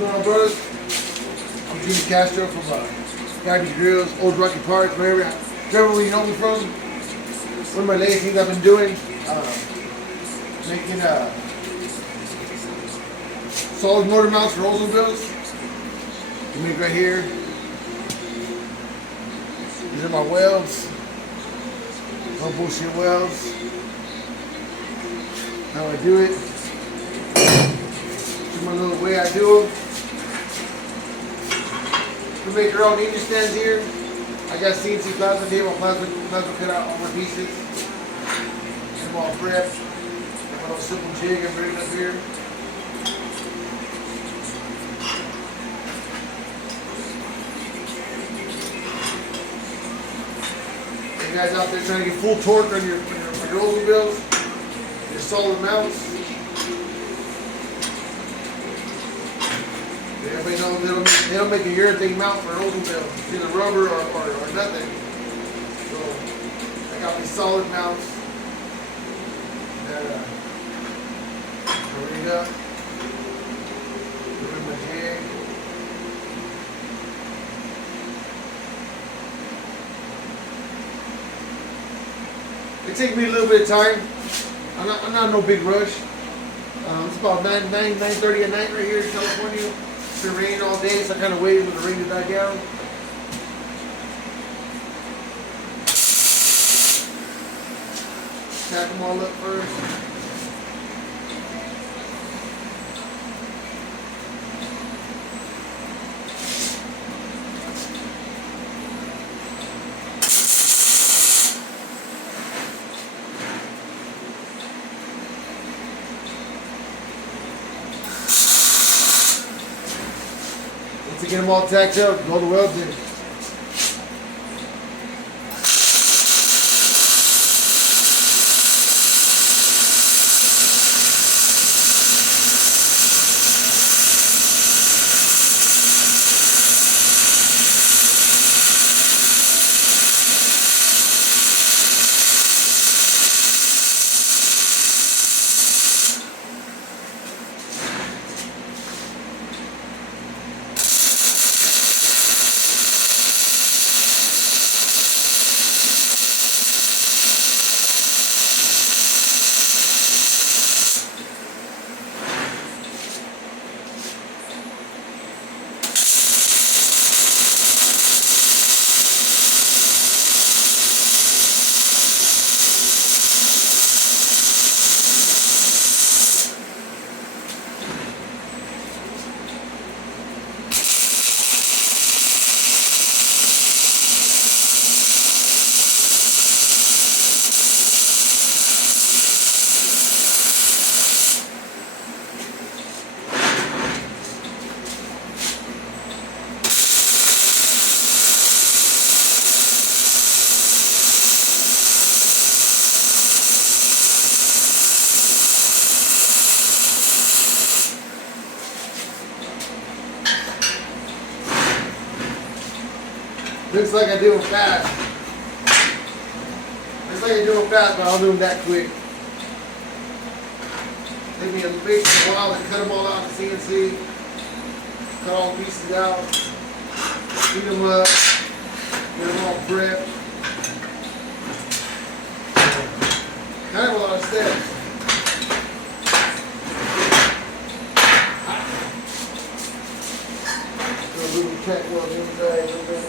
going on, brothers? I'm Jimmy Castro from Gabbys Grills, Old Rocky Park, wherever you know me from. One of my latest things I've been doing, making solid motor mounts for Oldsmobiles. You make right here. These are my welds. No bullshit welds. How I do it. This is my little way I do them. We make our own engine stands here. I got CNC plasma table, plasma cut out all my pieces. I'm all prepped. My little simple jig I'm rigging up here. You guys out there trying to get full torque on your Oldsmobiles, your solid mounts. Everybody knows they don't make a urethane mount for an Oldsmobile. It's either rubber or nothing. So I got these solid mounts that I rig up. Put in my jig. It takes me a little bit of time. I'm not in no big rush. It's about 9:30 at night right here in California. It's been raining all day, so I kind of waited for the rain to die down. Tack them all up first. To get them all tacked up, all the welds in. Looks like I do them fast. Looks like I do them fast, but I'll do them that quick. Take me a while to cut them all out in CNC. Cut all the pieces out. Heat them up. Get them all prepped. Kind of a lot of steps. Do a little tack weld inside a little bit.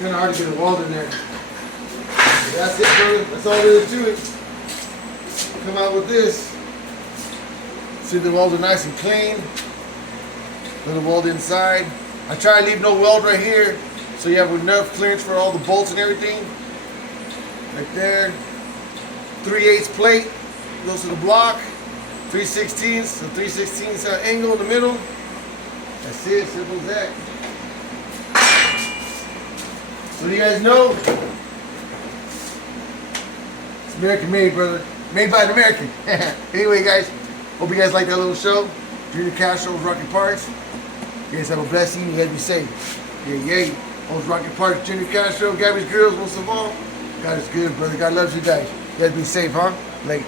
Kind of hard to get a weld in there. That's it, brother. That's all there is to it. Come out with this. See, the welds are nice and clean. Little weld inside. I try to leave no weld right here, so you have enough clearance for all the bolts and everything. Right there. 3/8 plate goes to the block. 3/16, so 3/16 angle in the middle. That's it. Simple as that. So do you guys know? It's American made, brother. Made by an American. Anyway, guys, hope you guys like that little show. Junior Castro's Rocky Parts. You guys have a blessed evening. You guys be safe. Yeah. Those Rocky Parts, Junior Castro, Gabbys Grills, most of all. God is good, brother. God loves you guys. You guys be safe, huh? Late.